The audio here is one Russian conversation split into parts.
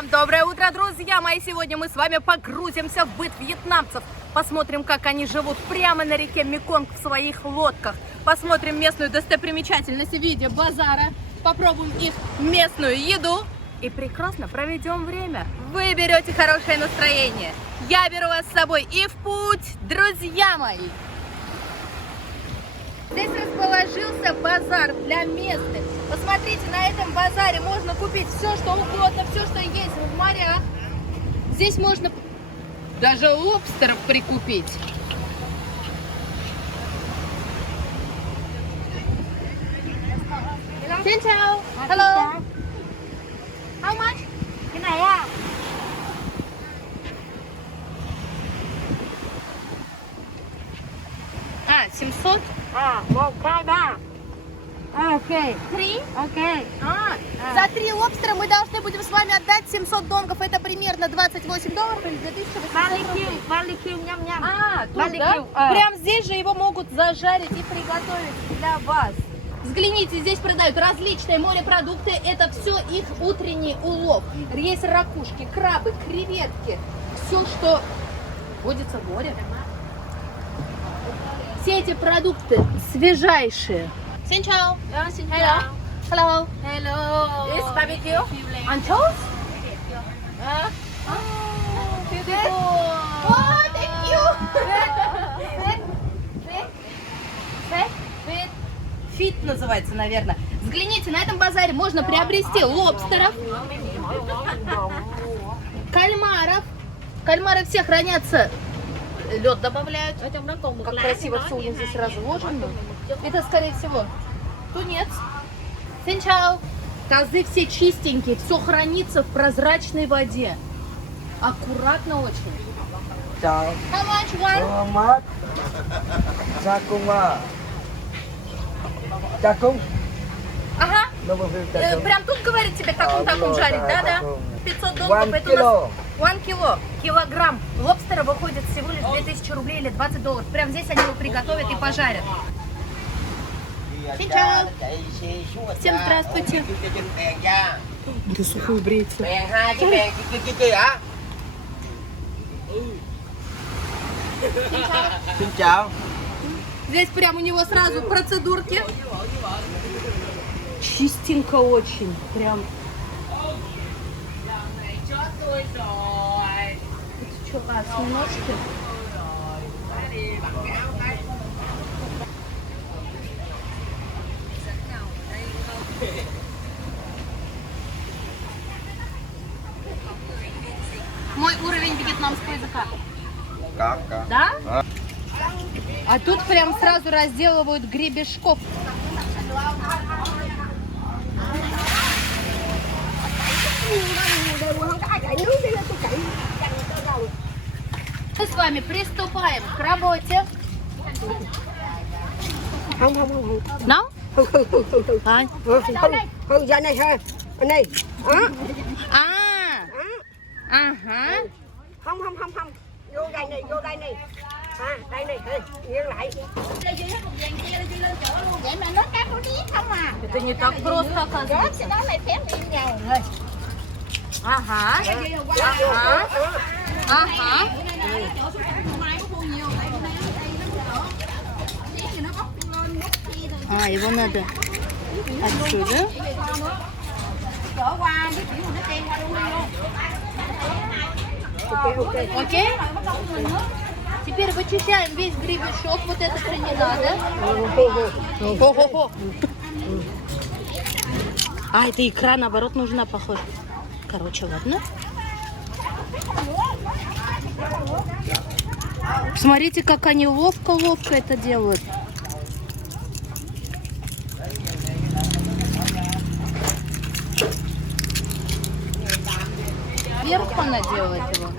Всем доброе утро, друзья мои! Сегодня мы с вами погрузимся в быт вьетнамцев. Посмотрим, как они живут прямо на реке Меконг в своих лодках. Посмотрим местную достопримечательность в виде базара. Попробуем их местную еду. И прекрасно проведем время. Вы берете хорошее настроение. Я беру вас с собой и в путь, друзья мои! Здесь расположился базар для местных. Посмотрите, на этом базаре можно купить все, что угодно, все, что есть в морях. Здесь можно даже лобстеров прикупить. Xin chào. Hello. How much? Cái này á, 700. 1, 2, 3. Окей, 3? окей. За 3 лобстера мы должны будем с вами отдать 700 донгов. Это примерно 28 долларов или 2800 рублей. Барбекю, ням-ням. Тут, Барбекю, да? Прям здесь же его могут зажарить и приготовить для вас. Взгляните, здесь продают различные морепродукты. Это все их утренний улов. Есть ракушки, крабы, креветки. Все, что водится в море. Все эти продукты свежайшие. Xin chào. Hello. Hello. Hello. It's barbecue. Anchovies? Beautiful. Oh, thank you. Фит называется, наверное. Взгляните, на этом базаре можно приобрести лобстеров, кальмаров. Кальмары все хранятся, лед добавляют. Как красиво все у них здесь разложено. Это, скорее всего, тунец. Синчао. Тазы все чистенькие, все хранится в прозрачной воде. Аккуратно очень. Chào, How much one? mát Cha cung à Cha cung Ага. Новый фильм Cha cung Прям тут говорит тебе, как он так жарит, да? 500 долларов, One это у нас kilo. 1 кило, килограмм лобстера выходит всего лишь 2000 рублей или 20 долларов. Прям здесь они его приготовят и пожарят. Чао. Всем здравствуйте. Да сухую бреется. Bèn hai cái bèn kia hả? Xin chào. Здесь прям у него сразу процедурки. Чистенько очень. Прям. Это что, осьминожки? Мой уровень вьетнамского языка. Có. Да? А тут прям сразу разделывают гребешков. Мы с вами приступаем к работе. Không, không, không. No? Không, không, ra này thôi. Ở đây. Đó. Ага. Không, không, không, không. Vô đây này. Đây này, nghiêng lại. Vậy mà nó cắt nó biết không à. Это не так просто, Rớt оказывается. cho nó lại phép đi nhau rồi. Ага. Ага. Его надо отсюда. Окей? Теперь вычищаем весь гребешок. Вот это все не надо. Хо-хо-хо. Это икра, наоборот, нужна, похоже. Короче, ладно. Смотрите, как они ловко это делают. Вверху она делает его.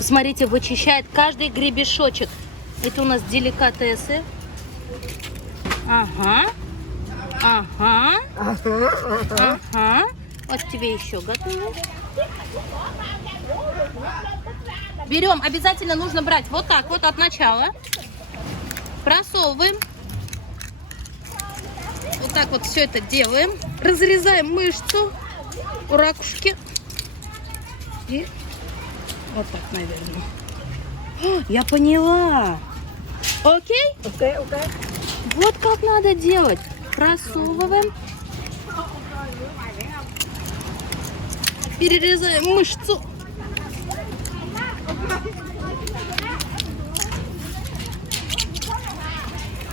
Смотрите, вычищает каждый гребешочек. Это у нас деликатесы. Ага. Вот тебе еще готово. Берем, обязательно нужно брать вот так вот от начала. Просовываем. Вот так вот все это делаем. Разрезаем мышцу у ракушки. И вот так, наверное. О, я поняла. Окей? Ok, ok. Вот как надо делать. Просовываем. Перерезаем мышцу.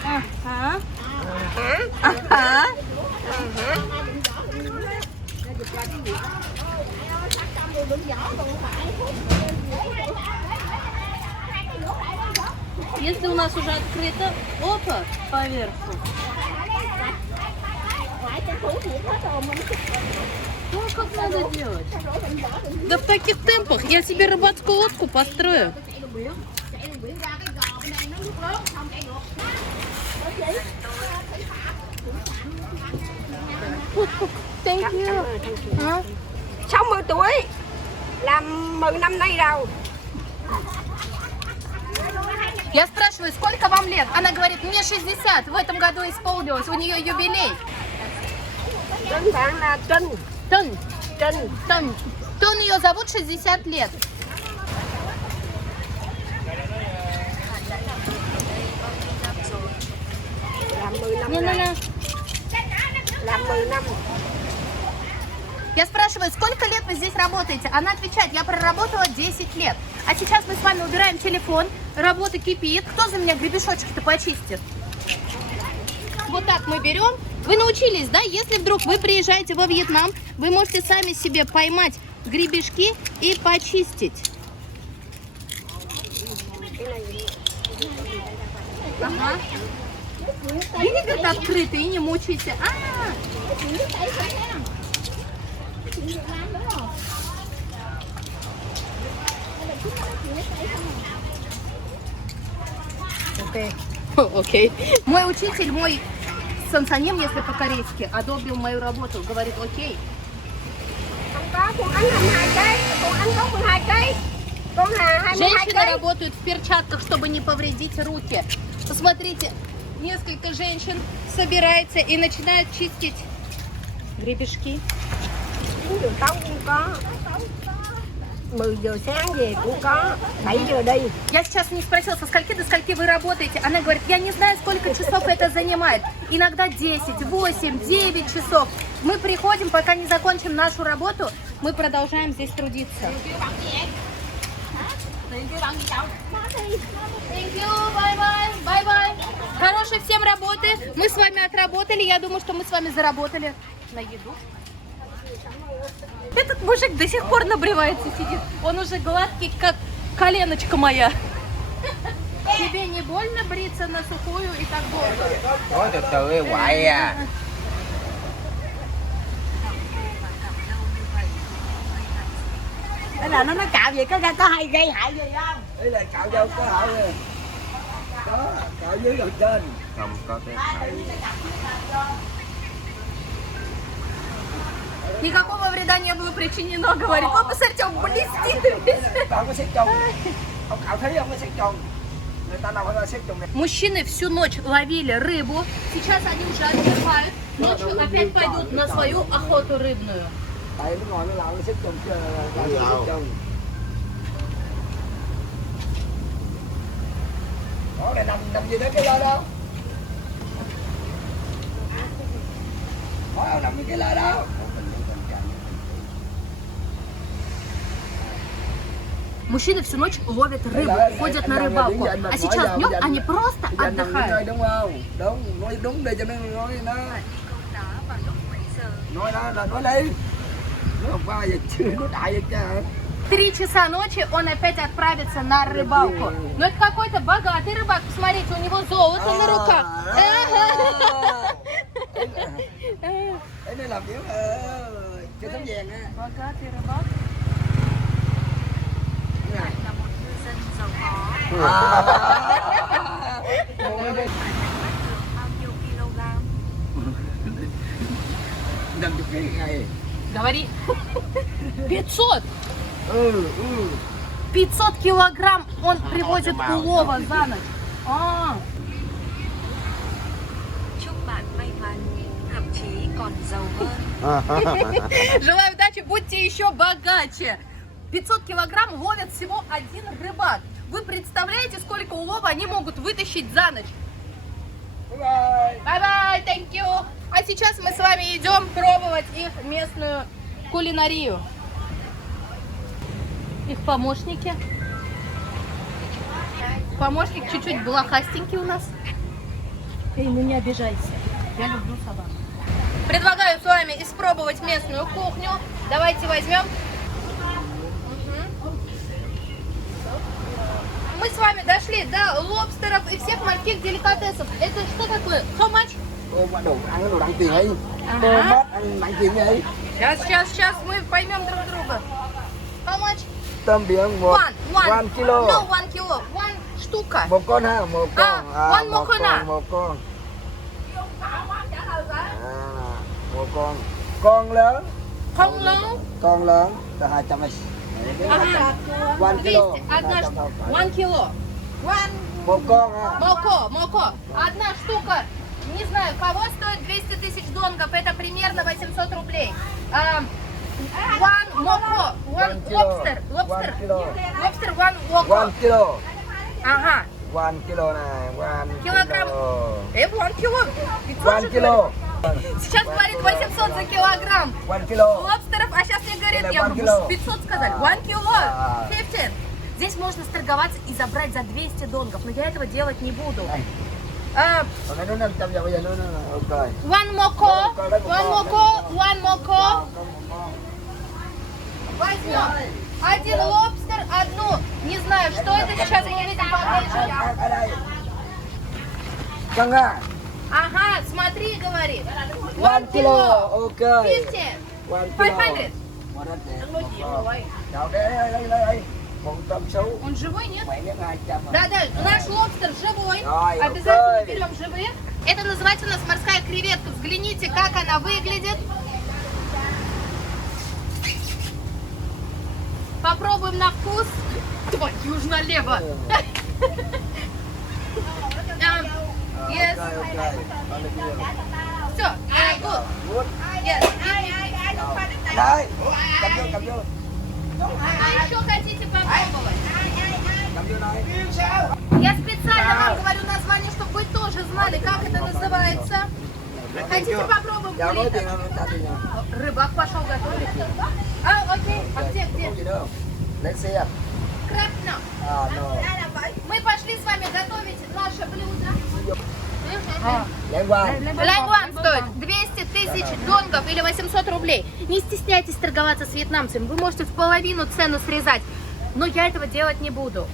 Ага. Ага. Если у нас уже открыто, опа, поверху. Ну, как надо делать? Да в таких темпах я себе рыбацкую лодку построю. Thank you. А? 60 tuổi. Làm 10 năm nay rồi. Я спрашиваю, сколько вам лет? Она говорит, мне 60. В этом году исполнилось. У нее юбилей. Tên bạn là Trinh. Тон, Trinh. Тон. Тон ее зовут 60 лет. Làm 10 năm rồi. Не-не-не. Làm 10 năm. Я спрашиваю, сколько лет вы здесь работаете? Она отвечает, я проработала 10 лет. А сейчас мы с вами убираем телефон, работа кипит. Кто за меня гребешочки-то почистит? Вот так мы берем. Вы научились, да? Если вдруг вы приезжаете во Вьетнам, вы можете сами себе поймать гребешки и почистить. Ага. Видите, это открыто и не мучайте. Ok. Окей. Мой учитель, мой сансаним, если по-корейски, одобрил мою работу. Говорит, окей. Không có, con Ánh làm 2 cái, con Ánh có 12 cái. Con Hà 22 Женщины cái. работают в перчатках, чтобы не повредить руки. Посмотрите, несколько женщин собирается и начинают чистить гребешки. 9 giờ tối cũng có. 10 giờ sáng về cũng có. 7 giờ đi. Я сейчас не спросила, со скольки до скольки вы работаете. Она говорит, я не знаю, сколько часов это занимает. Иногда 10, 8, 9 часов. Мы приходим, пока не закончим нашу работу, мы продолжаем здесь трудиться. Thank you, bye-bye, bye-bye. Хорошей всем работы. Мы с вами отработали. Я думаю, что мы с вами заработали на еду. Этот мужик до сих пор набривается, сидит. Он уже гладкий, как коленочка моя. Тебе не больно бриться на сухую и так долго? Nói từ từ đi hoài à. Thế là nó nói cạo gì có hay gây hại gì không? Đây là cạo dâu có hậu nè. Đó, cạo dưới đầu trên. Không có cái thầy. Никакого вреда не было причинено, говорит. О, посмотрите, он блестит весь. Tao có xếp trùng. Ông cạo thấy không có xếp trùng. Người ta nào phải là xếp trùng này. Мужчины всю ночь ловили рыбу. Сейчас они уже отдыхают. Ночью опять пойдут на свою охоту рыбную. Tại nó ngồi nó lạo nó xếp trùng chưa là xếp trùng. Đó này nằm gì đấy cái lơ đâu. Hỏi ông nằm cái lơ đâu. Мужчины всю ночь ловят рыбу, ходят на рыбалку. А сейчас днем они просто отдыхают. Đúng không? Đúng, nói đúng đi cho nó nói nó. Nói đó là nói đi. Nó không bao giờ chưa có đại được chứ. 3 часа ночи он опять отправится на рыбалку. Но это какой-то богатый рыбак. Посмотрите, у него золото на руках. Để nó làm kiểu chơi tấm vàng á. Богатый рыбак. Năm chục ký ngày. Говори. 500. 500 килограмм он привозит улова за ночь. thậm chí còn giàu hơn. Желаю удачи, будьте еще богаче. 500 килограмм ловят всего один рыбак. Вы представляете, сколько улова они могут вытащить за ночь? Bye-bye, thank you. А сейчас мы с вами идем пробовать их местную кулинарию. Их помощники. Помощник чуть-чуть блохастенький у нас. Эй, ну не обижайся. Я люблю собак. Предлагаю с вами испробовать местную кухню. Давайте возьмем. Мы с вами дошли до лобстеров и всех морских деликатесов. Это что такое? How much? Đồ ăn đồ đặng tiền ấy. Tô Ага. mát ăn đặng tiền ấy. Сейчас мы поймем друг друга. How much? Tôm biển một One kilo. No, 1 kilo. One штука. Một con ha, một con. one một con à? Một con. Một con. Con lớn. Không lớn. Con lớn là 200 ấy. Ага. 1 kilo. 200. Одна 1 kilo. One Một con ha. Моко. Одна штука, не знаю, кого стоит 200 тысяч донгов, это примерно 800 рублей. One моко, one lobster, One kilo. lobster, one моко. 1 kilo. Ага, 1 kilo này. 1 килограмм. kilo. 1 кило. 1 kilo. Сейчас говорит 800 за килограмм 1 kilo. лобстеров, а сейчас мне говорит, Или я 1 кило. 500 сказать, 1 кило, А. 15. Здесь можно сторговаться и забрать за 200 донгов, но я этого делать не буду. Đây. Còn cái nó 500 giờ bây giờ nó ok. One моко, one моко. Возьмем один лобстер, одну, не знаю, что это сейчас, я не видел поближе. Ở đây. Cân ha. Ага, смотри, говорит. 1 kilo. Ok. 50. 1 kilo. 500. Một đất đẹp. Chào đây. Một tôm sú. Он живой, нет? 200. Да, наш лобстер живой. Ой, Обязательно ой. берем живые. Это называется у нас морская креветка. Взгляните, как она выглядит. Попробуем на вкус. Твою ж налево. Yes. Все, good. Good. Yes. Đây. Cầm vô. А еще хотите попробовать? Cầm vô này. Я специально вам говорю название, чтобы вы тоже знали, как это называется. Хотите попробуем Dạ nói tiền кулита? không? Trả tiền nào? Рыбак пошел готовить. Окей. А где? Không gì đâu. Lấy xe. Краб, no. No. Мы пошли с вами готовить наше блюдо. Lấy qua. Лайгуан стоит 200 тысяч донгов или 800 рублей. Не стесняйтесь торговаться с вьетнамцами. Вы можете в половину цену срезать. Но я этого делать не буду.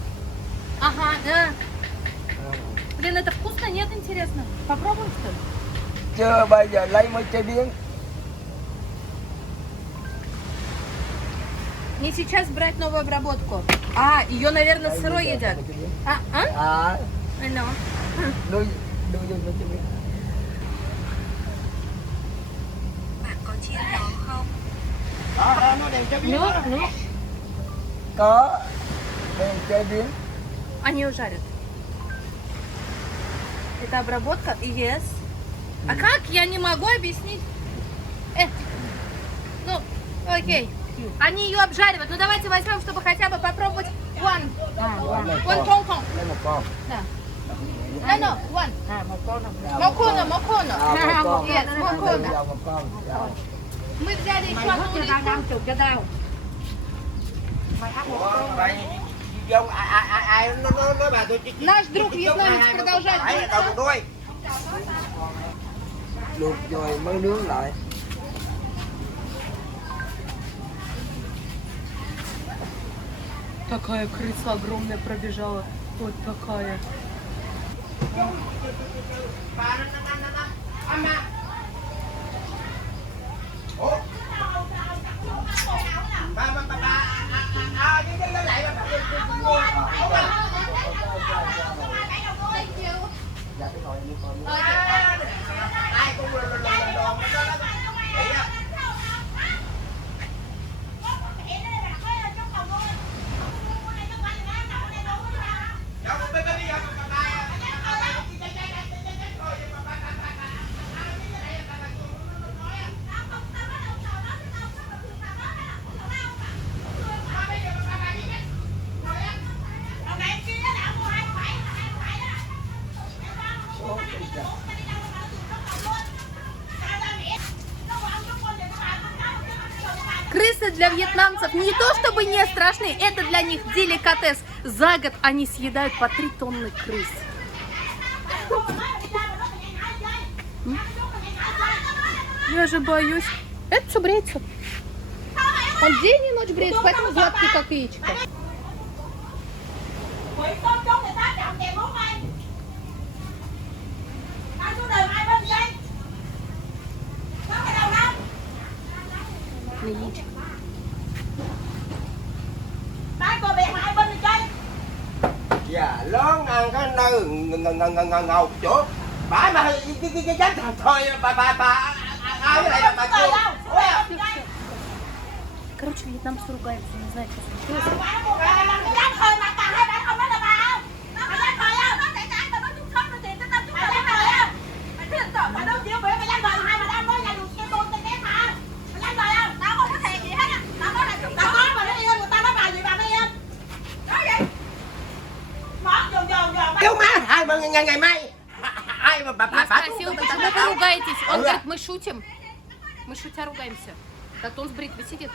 Ага, да. Блин, это вкусно? Нет, интересно. Попробуем, что ли? Chưa bây giờ lấy mới chế biến. Не сейчас брать новую обработку. А, ее, наверное, сырой едят. А? À, No. đưa vô chế biến. Bạn có chiên nó không? Nó đem chế biến. Nước. Có. Đem chế biến. Они ее жарят. Это обработка? Yes. А как? Я не могу объяснить. Ну, окей. Они ее обжаривают. Ну давайте возьмем, чтобы хотя бы попробовать. One. One кон-кон. Lấy một con. Да. No, one. Một con. Моконо. Một con. Yes, моконо. Dạ, một con. Dạ. Мы взяли еще одну рыбку. Ai nói bà tôi Наш друг вьетнамец продолжает делиться. Luộc rồi mới nướng lại. Такая крыса огромная пробежала. Вот такая. Dạ cái nồi như con. ai cũng đòn Крысы для вьетнамцев не то чтобы не страшны, это для них деликатес. За год они съедают по 3 тонны крыс. Я же боюсь. Это все бреется. Он день и ночь бреется, поэтому гладкий, как яичко. Яичко. Dạ lớn ăn cái nơi ngầu chỗ bả mà cái dám thôi bà ai với lại là bà chưa. Короче, вьетнамцы ругаются, не знаю, что случилось. Kêu má ai mà ngày mai ai mà bà Я спросила, почему вы ругаетесь? Он говорит, мы шутим. Мы шутя ругаемся. Так он с бритвой сидит.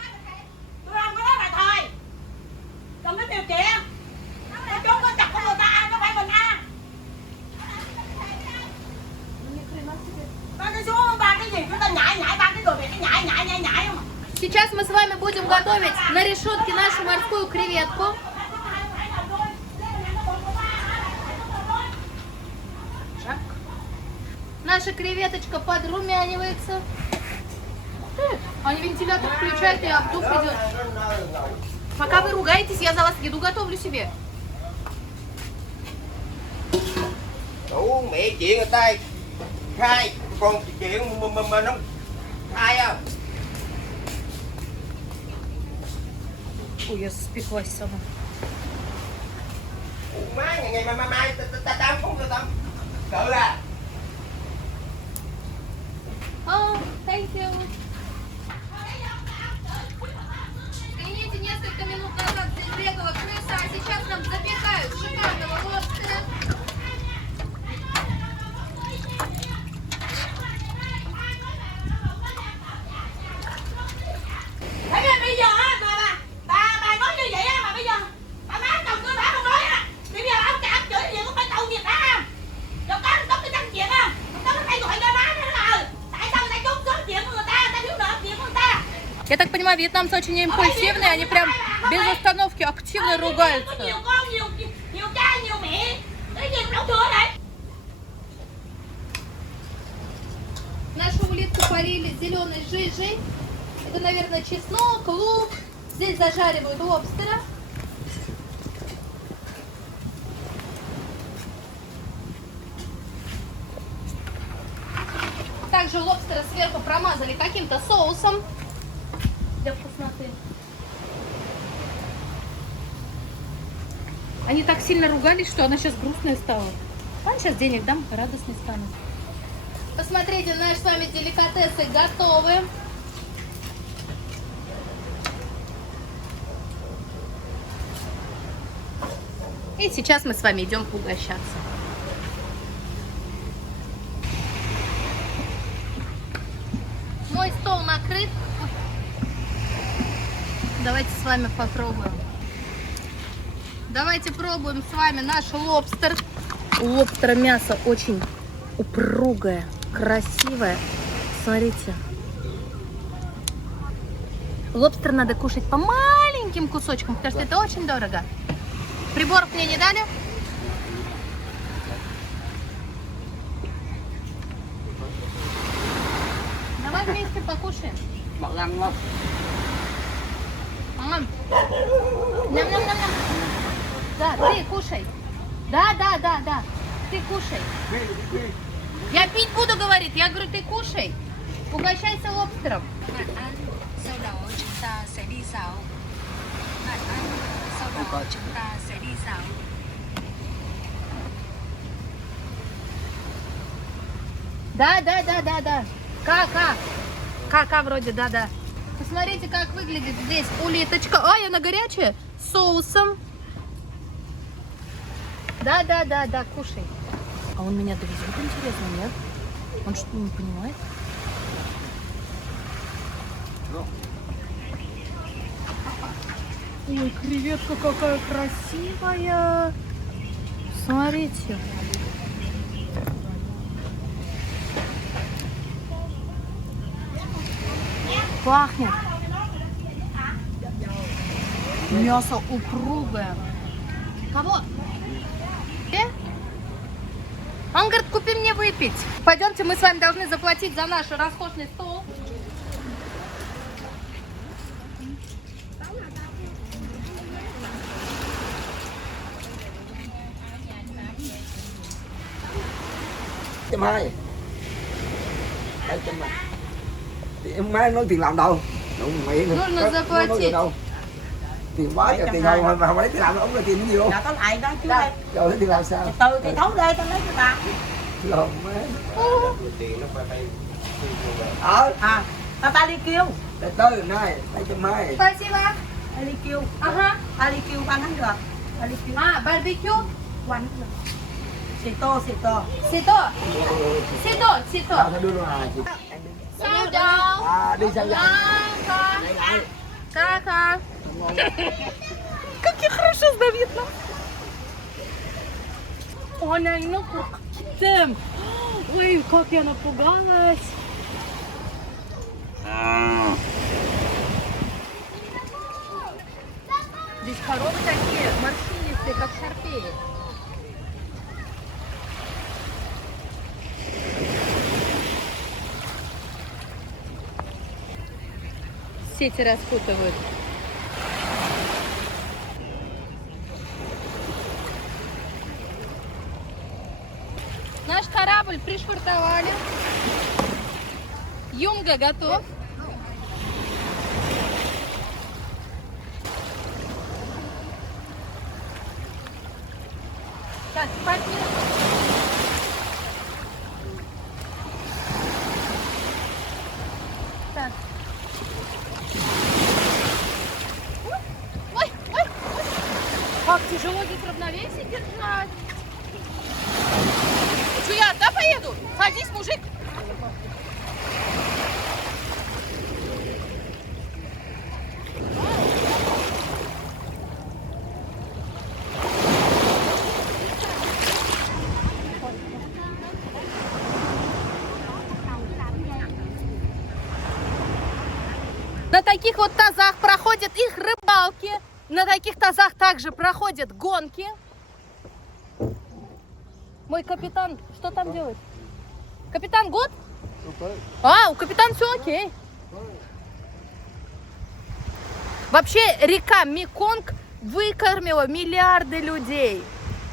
Сейчас мы с вами будем готовить на решетке нашу морскую креветку. Наша креветочка подрумянивается. Они вентилятор включают и обдув идет. Пока вы ругаетесь, я за вас еду готовлю себе. Đủ mẹ chuyện người ta khai còn chuyện mà nó khai à. Ой, я спеклась сама. Má ngày mai ta không được tâm cỡ là. Oh, thank you. Извините, несколько минут назад здесь бегала крыса, а сейчас нам запекают шикарного лобстера. Bây giờ á, bà nói như vậy á, mà bây giờ bà má chồng tôi bà không nói á. Bây giờ ông chả chửi gì cũng phải tụ việc đó không? Rồi có cái tranh chuyện không? Có cái thay gọi cho má nữa là tại sao người ta trốn trốn chuyện của người ta thiếu nợ chuyện của người ta. Я так понимаю, вьетнамцы очень импульсивные, они прям без остановки активно ругаются. Nhiều con, nhiều cha, nhiều mẹ. Cái gì cũng đổ thừa đấy. Нашу улитку полили зеленой жижей. Это, наверное, чеснок, лук. Здесь зажаривают лобстера. Также лобстера сверху промазали каким-то соусом для вкусноты. Они так сильно ругались, что она сейчас грустная стала. А сейчас денег дам, радостный станет. Посмотрите, наши с вами деликатесы готовы. И сейчас мы с вами идем угощаться. Мой стол накрыт. Давайте с вами попробуем. Давайте пробуем с вами наш лобстер. У лобстера мясо очень упругое, красивое. Смотрите. Лобстер надо кушать по маленьким кусочкам, потому что это очень дорого. Приборов мне не дали? Давай вместе покушаем. Ням-ням-ням-ням. Да, ты кушай. Да. Ты кушай. Я пить буду, говорит. Я говорю, ты кушай. Угощайся лобстером. Bạn ăn, sau đó chúng ta sẽ đi dạo. Bạn ăn, sau đó chúng ta sẽ đi dạo. Да. Как вроде, да. Посмотрите, как выглядит здесь улиточка. Ай, она горячая. С соусом. Да, кушай. А он меня довезет, интересно, нет? Он что, не понимает? Ой, креветка какая красивая. Смотрите. Пахнет. Мясо упругое. Кого? Он говорит, купи мне выпить. Пойдемте, мы с вами должны заплатить за наш роскошный стол. Trăm hai. Đây trăm hai. Thì em má nói tiền làm đâu. Đúng miệng. Нужно заплатить. Tiền quá trời tiền đâu mà không lấy tiền làm ổng là tiền cái gì không? Dạ tao lại đó chứ đây. Rồi lấy tiền làm sao? Từ thì thấu đây tao lấy cho bà. Lộn má. Tiền nó phải À, ta đi kêu. Để tới rồi này, đây trăm hai. Спасибо. Ta đi kêu. Ага. Ta đi kêu ba tháng rồi. Ta đi kêu. А, барбекю. Quanh rồi. Xì tô, xì tô. Сито. Сито, Tao сито. sẽ đưa luôn à chị. Саудау. À đi sao vậy? Кака. Как я хорошо знаю вьетнам. Оля, ну как. Ой, как я напугалась. Здесь коровы такие морщинистые, как шарпеи. Сети распутывают. Наш корабль пришвартовали. Юнга готов. Так, пойдем. Так. Ой, ой, ой. Как тяжело здесь равновесие держать. Что, я одна поеду? Садись, мужик. На таких вот тазах проходят их рыбалки. На таких тазах также проходят гонки. Мой капитан, что там делает? Капитан год? А, у капитана все окей. Вообще река Меконг выкормила миллиарды людей.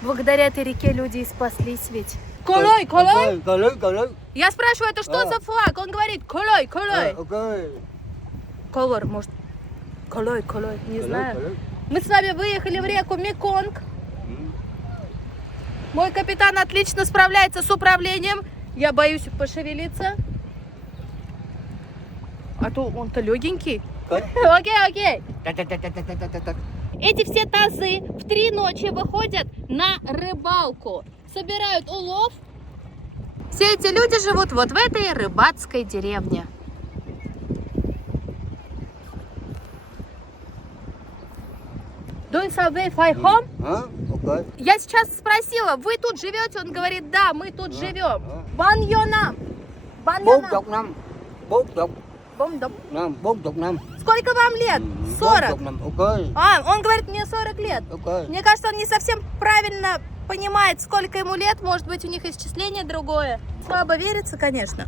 Благодаря этой реке люди и спаслись ведь. Колой, колой? Колой. Я спрашиваю, это что за флаг? Он говорит, колой, колой. Ok. Колор, может, колой, колой, не знаю. Мы с вами выехали в реку Меконг. Мой капитан отлично справляется с управлением. Я боюсь пошевелиться. А то он-то легенький. Окей, окей. Эти все тазы в 3 ночи выходят на рыбалку. Собирают улов. Все эти люди живут вот в этой рыбацкой деревне. Do you have a home? Ok. Я сейчас спросила, вы тут живете? Он говорит, да, мы тут живем. Баньона. 40 năm. 40 Баньона. 40 năm. Сколько вам лет? 40. 40 năm. Ok. А, он говорит, мне 40 лет. Ok. Мне кажется, он не совсем правильно понимает, сколько ему лет. Может быть, у них исчисление другое. Слабо верится, конечно.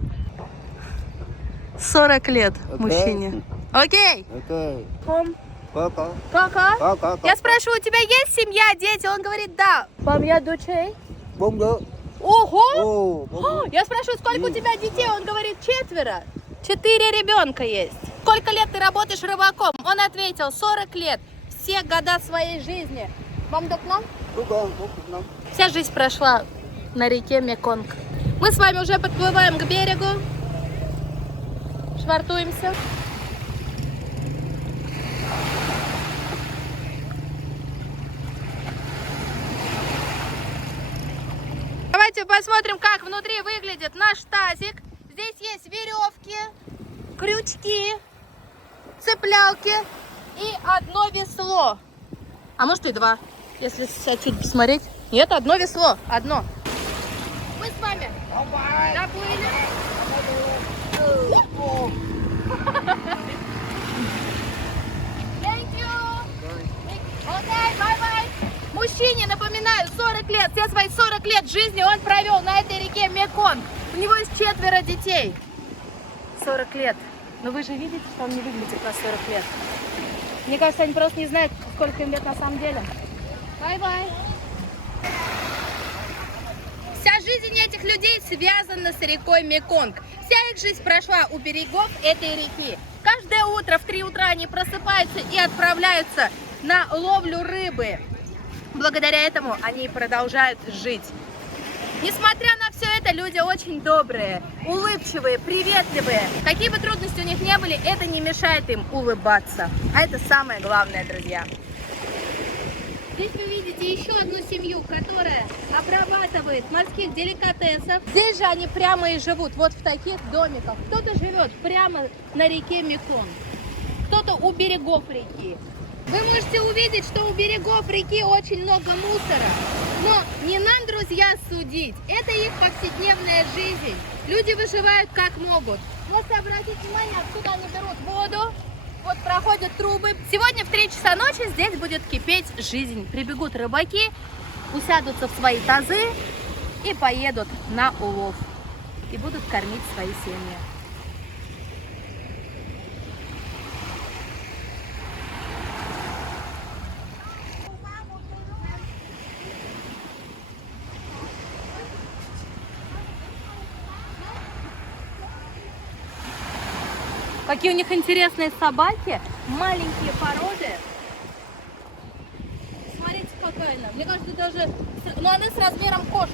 40 лет мужчине. Окей. Ok. Хом. Có. Кака? Я спрашиваю, у тебя есть семья, дети? Он говорит, да. Помня дочей? 4 đứa. Ого! Ồ, 4 Я спрашиваю, сколько у тебя детей? Он говорит, 4. 4 ребенка есть. Сколько лет ты работаешь рыбаком? Он ответил, 40 лет. Все года своей жизни. Вам давно? Đúng không? 40 năm. Вся жизнь прошла на реке Меконг. Мы с вами уже подплываем к берегу. Швартуемся. Давайте посмотрим, как внутри выглядит наш тазик. Здесь есть веревки, крючки, цеплялки и одно весло. А может и два, если отсюда посмотреть. Нет, одно весло, одно. Мы с вами доплыли. Thank you. Окей, бай-бай. Мужчине, напоминаю, 40 лет. Все свои 40 лет жизни он провел на этой реке Меконг. У него есть 4 детей. 40 лет. Но вы же видите, что он не выглядит на 40 лет. Мне кажется, они просто не знают, сколько им лет на самом деле. Бай-бай. Вся жизнь этих людей связана с рекой Меконг. Вся их жизнь прошла у берегов этой реки. Каждое утро в 3 утра они просыпаются и отправляются на ловлю рыбы. Благодаря этому они продолжают жить. Несмотря на все это, люди очень добрые, улыбчивые, приветливые. Какие бы трудности у них не были, это не мешает им улыбаться. А это самое главное, друзья. Здесь вы видите еще одну семью, которая обрабатывает морских деликатесов. Здесь же они прямо и живут, вот в таких домиках. Кто-то живет прямо на реке Меконг, кто-то у берегов реки. Вы можете увидеть, что у берегов реки очень много мусора. Но не нам, друзья, судить. Это их повседневная жизнь. Люди выживают как могут. Просто обратите внимание, откуда они берут воду. Вот проходят трубы. Сегодня в 3 часа ночи здесь будет кипеть жизнь. Прибегут рыбаки, усядутся в свои тазы и поедут на улов. И будут кормить свои семьи. Какие у них интересные собаки, маленькие породы. Смотрите, какая она. Мне кажется, даже... Ну, она с размером кошки.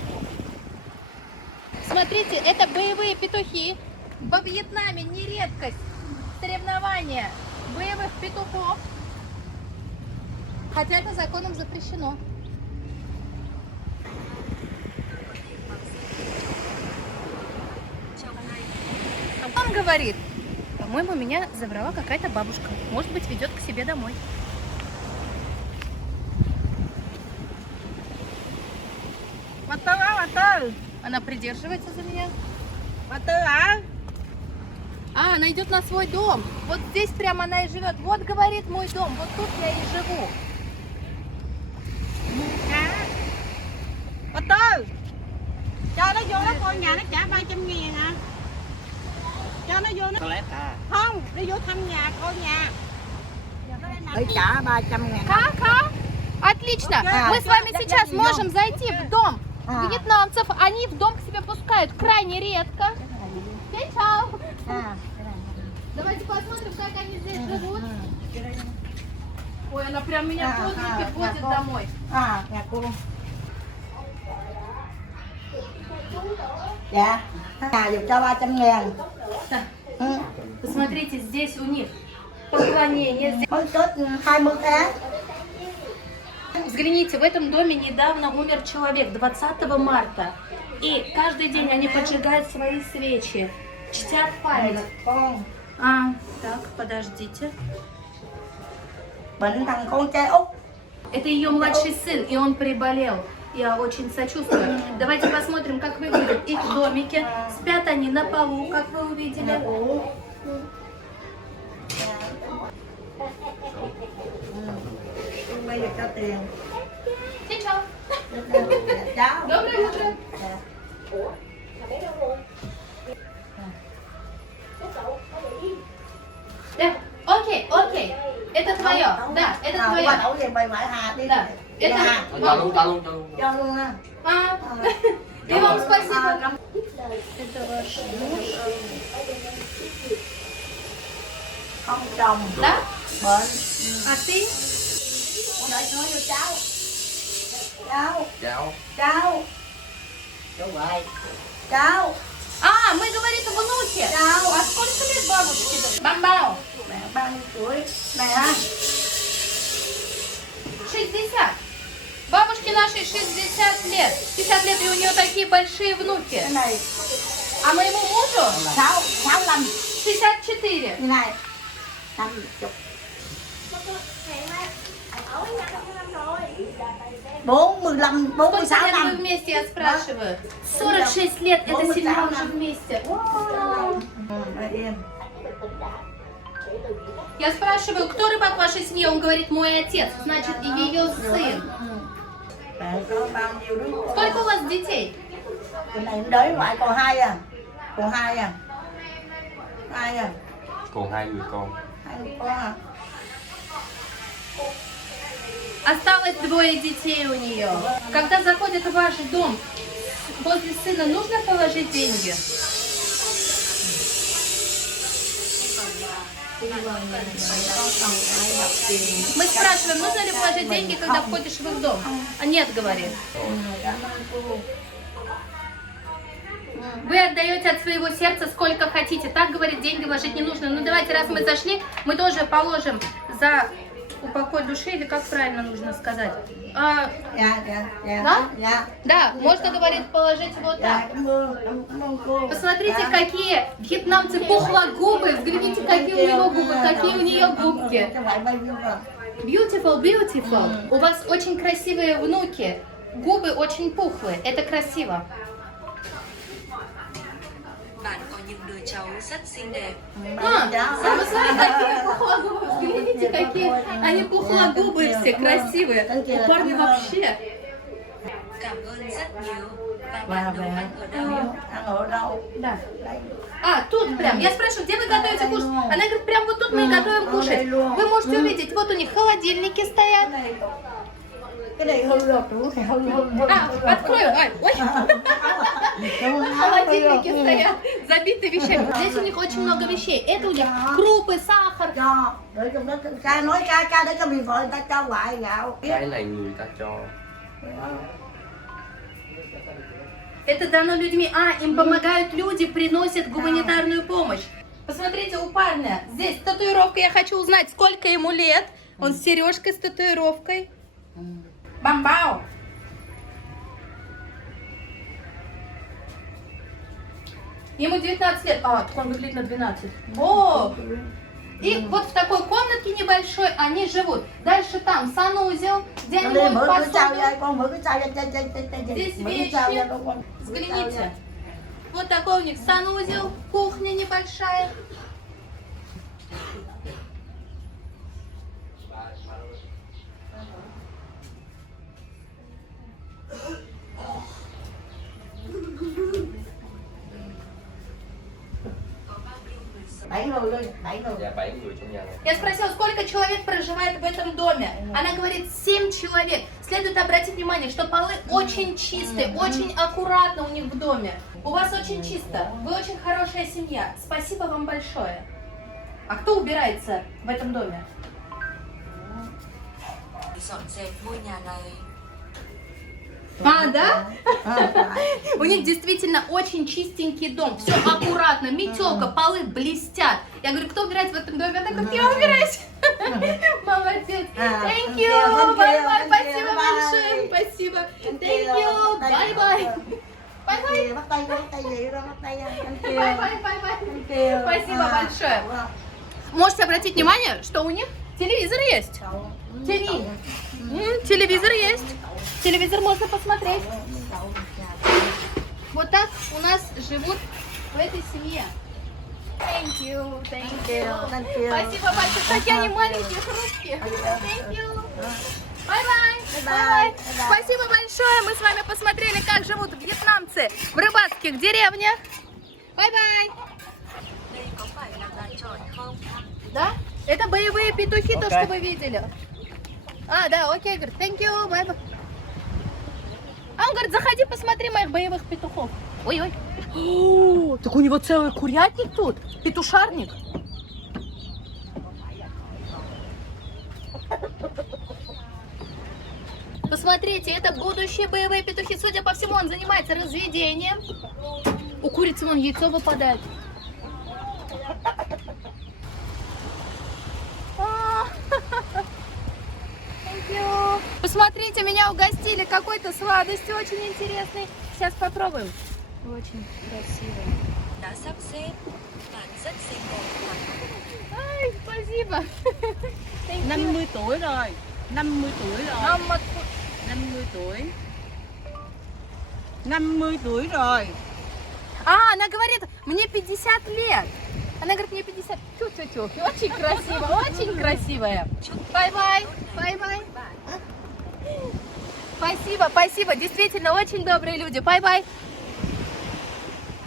Смотрите, это боевые петухи. Во Вьетнаме не редкость соревнования боевых петухов. Хотя это законом запрещено. Он говорит: по-моему, меня забрала какая-то бабушка. Может быть, ведет к себе домой. Она придерживается за меня. А, она идет на свой дом. Вот здесь прямо она и живет. Вот, говорит, мой дом. Вот тут я и живу. Cho nó vô đó coi nhà nó trả 300.000 à. Cho nó vô nó không đi vô thăm nhà coi nhà. Phải trả 300.000. Ха-ха. Отлично. Мы с вами сейчас можем зайти в дом вьетнамцев. Они в дом к себе пускают крайне редко. Чао. Давайте посмотрим, как они здесь живут. Ой, она прям меня под руки водит домой. Nhà cô. Dạ. Nhà được cho 300.000. Посмотрите, здесь у них поклонение. Mới Tết 20 tháng. Взгляните, в этом доме недавно умер человек, 20 марта. И каждый день они поджигают свои свечи, чтят память. Con. А, так, подождите. Bệnh thằng con trai Út. Это ее младший сын, и он приболел. Я очень сочувствую. Давайте посмотрим, как выглядят их домики. Спят они на полу, как вы увидели. Bây giờ cho tiền. Чао. Cháu. Доброе утро. Окей, окей. Это твое. Да, это Qua твое. đổ về bày bãi Hà đi. Да. Это... Cho luôn, cho luôn, cho luôn. Cho luôn ha. А, и вам спасибо. Это ваш муж. Không chồng. Да? Bệnh. А ты? Con đợi nói vô cháu. Cháu. Chào. Cháu. Cháu vậy. Cháu. А, мы говорим о внуке. Cháu. А сколько лет бабушке? Бамбау. Mẹ 30 tuổi. Này ha. 60. Бабушке нашей 60 лет. 50 лет, и у нее такие большие внуки. Cái này А моему мужу 65 64. như này 50. 45, 46 Сколько лет вы năm. вместе, я спрашиваю? 46 лет, это сильно уже вместе. Вау. Yên. Я спрашиваю, кто рыбак в вашей семье? Он говорит, мой отец, значит, и ее сын. Mẹ có bao nhiêu đứa con? Сколько у вас детей? Cái này đới ngoại còn 2 à. Còn 2 à. 2 à. Còn 2 người con. 2 người con à. Осталось 2 детей у нее. Когда заходит в ваш дом, возле сына нужно положить деньги? Мы спрашиваем, нужно ли положить деньги, когда входишь в их дом? А нет, говорит. Вы отдаете от своего сердца сколько хотите. Так, говорит, деньги вложить не нужно. Ну давайте, раз мы зашли, мы тоже положим за упокой души, или как правильно нужно сказать? Dạ, dạ, dạ. Да? Dạ. Да, можно, говорит, положить вот так. Dạ, cảm ơn cô. Посмотрите, Dạ. какие вьетнамцы пухлогубые. Взгляните, какие у него губы, какие у нее губки. Các bạn bao nhiêu rồi? Beautiful, beautiful. У вас очень красивые внуки. Губы очень пухлые. Это красиво. Bạn có những đứa cháu rất xinh đẹp. Посмотрите, какие пухлогубые. Взгляните, какие они пухлогубые все, красивые. У парня вообще. Cảm ơn rất nhiều. Và Và bạn nấu về ăn ở đâu? ăn ở đâu? Да. Đây. А, тут прям. Я спрашиваю, где вы готовите кушать? Она говорит, прям вот тут мы и готовим кушать. Вы можете увидеть, вот у них холодильники стоят. Cái này hư rồi, chủ thì hư. А, открою. Ай, ой. Холодильники стоят, забиты вещами. Здесь у них очень много вещей. Это у них крупы, сахар. Cho, để trong đó ca nói ca để cho mình vợ người ta cho lại gạo. Cái này người ta cho. Это дано людьми. А, им помогают люди, приносят гуманитарную помощь. Посмотрите, у парня здесь татуировка. Я хочу узнать, сколько ему лет. Он с сережкой, с татуировкой. Бамбао. Ему 19 лет. А, так он выглядит на 12. О! И вот в такой комнатке небольшой они живут. Дальше там санузел, где они Đi моют bữa cái sao посуду. ra con bữa cái sao ra Здесь bữa cái sao ra вещи. con. Взгляните. Вот такой у них санузел, кухня небольшая. Bảy người đi, 7 người. Dạ 7 người trong nhà này. Я спросила, сколько человек проживает в этом доме. Она говорит, 7 человек. Следует обратить внимание, что полы очень чистые, очень аккуратно у них в доме. У вас очень чисто. Вы очень хорошая семья. Спасибо вам большое. А кто убирается в этом доме? Dọn dẹp ngôi nhà này. А, да? У них действительно очень чистенький дом. Все аккуратно, метелка, полы блестят. Я говорю, кто убирается в этом доме? Она говорит, я убираюсь. Молодец. Thank you. Бай-бай. Спасибо большое. Спасибо. Thank you. Бай-бай. Бай-бай. Bắt tay bắt tay gì đó, bắt tay. Бай-бай. Бай-бай. Спасибо большое. Можете обратить внимание, что у них телевизор есть. Телевизор есть. Телевизор можно посмотреть. Вот так у нас живут в этой семье. Thank you. Спасибо большое. Какие они маленькие, хрупкие. Thank you. Бай-бай. Спасибо большое. Мы с вами посмотрели, как живут вьетнамцы в рыбацких деревнях. Бай-бай. Đây có phải là gà trọi không? Да? Это боевые петухи, то, что вы видели. А, да, окей, говорит, thank you, bye-bye. А он говорит, заходи, посмотри моих боевых петухов. Ой-ой. О, так у него целый курятник тут, петушарник. Посмотрите, это будущие боевые петухи. Судя по всему, он занимается разведением. У курицы вон яйцо выпадает. Thank you. Посмотрите, меня угостили какой-то сладостью очень интересной. Сейчас попробуем. Очень красиво. Đã sắp xếp. Bạn rất xinh đẹp. Ай, спасибо. 50 tuổi rồi. 50 tuổi rồi. Мама, 50 tuổi. 50 tuổi rồi. А, она говорит, мне 50 лет. Она говорит, мне 50. Тю-тю-тю. Очень красиво, очень красивая. Бай-бай, бай-бай. Спасибо, спасибо. Действительно, очень добрые люди. Бай-бай.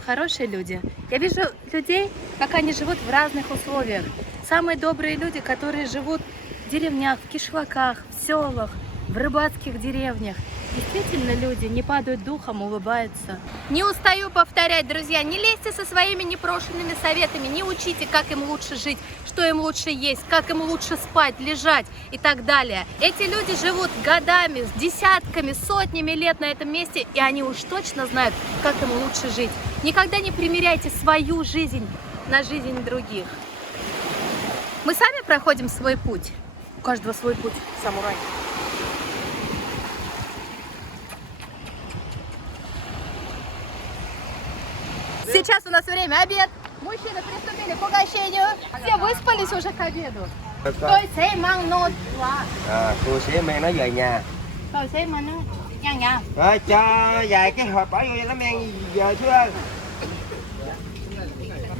Хорошие люди. Я вижу людей, как они живут в разных условиях. Самые добрые люди, которые живут в деревнях, в кишлаках, в селах, в рыбацких деревнях. Действительно, люди не падают духом, улыбаются. Не устаю повторять, друзья, не лезьте со своими непрошенными советами, не учите, как им лучше жить, что им лучше есть, как им лучше спать, лежать и так далее. Эти люди живут годами, с десятками, сотнями лет на этом месте, и они уж точно знают, как им лучше жить. Никогда не примеряйте свою жизнь на жизнь других. Мы сами проходим свой путь. У каждого свой путь, самурай. Сейчас у нас время обед. Мужчины приступили к угощению. Все выспались уже к обеду. Tôi sẽ mang nốt qua. Cô sẽ mang nó về nhà. Tôi sẽ mang nó nhà nhà. Rồi cho vài cái hộp bỏ vô nó mang về chú ơi.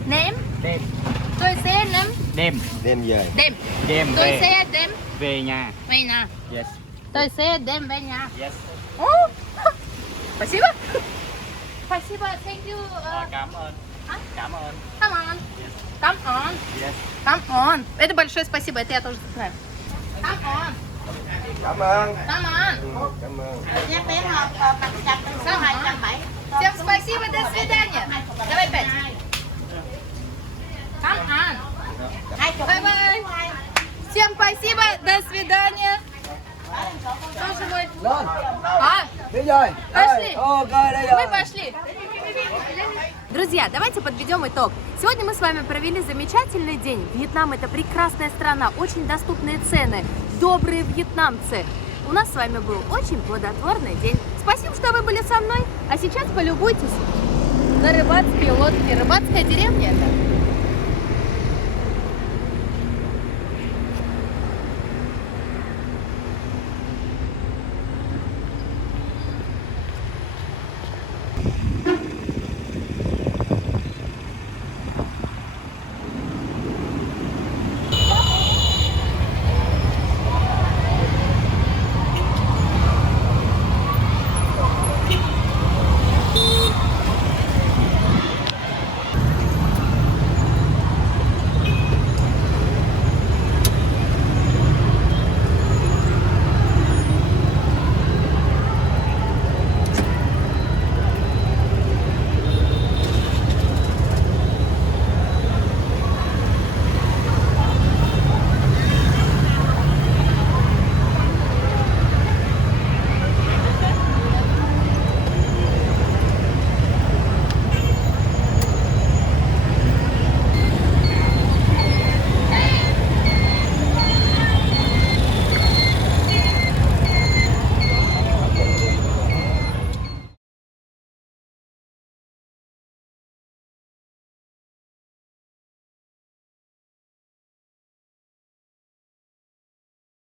Ném. Đem. Tôi sẽ ném. Đem. Đem về. Đem. Đem Tôi về. sẽ đem Về nhà. về nhà. Yes. Tôi sẽ đem về nhà. Yes. О, спасибо. Спасибо. Thank you. Cảm ơn. Cảm ơn. Come on. Come on. Yes. Come on. Это большое спасибо. Это я тоже знаю. Come on. Cảm ơn. Come on. Cảm ơn. Nhắc bé không? Mặt chặt số 270. Всем спасибо. До свидания. Давай пять. Come on. Бай-бай. Всем спасибо. До свидания. Тоже мой. Lên. А, Đi rồi. Пошли. Ok đây rồi. мы пошли. Друзья, давайте подведем итог. Сегодня мы с вами провели замечательный день. Вьетнам — это прекрасная страна, очень доступные цены, добрые вьетнамцы. У нас с вами был очень плодотворный день. Спасибо, что вы были со мной. А сейчас полюбуйтесь на рыбацкие лодки. Рыбацкая деревня это.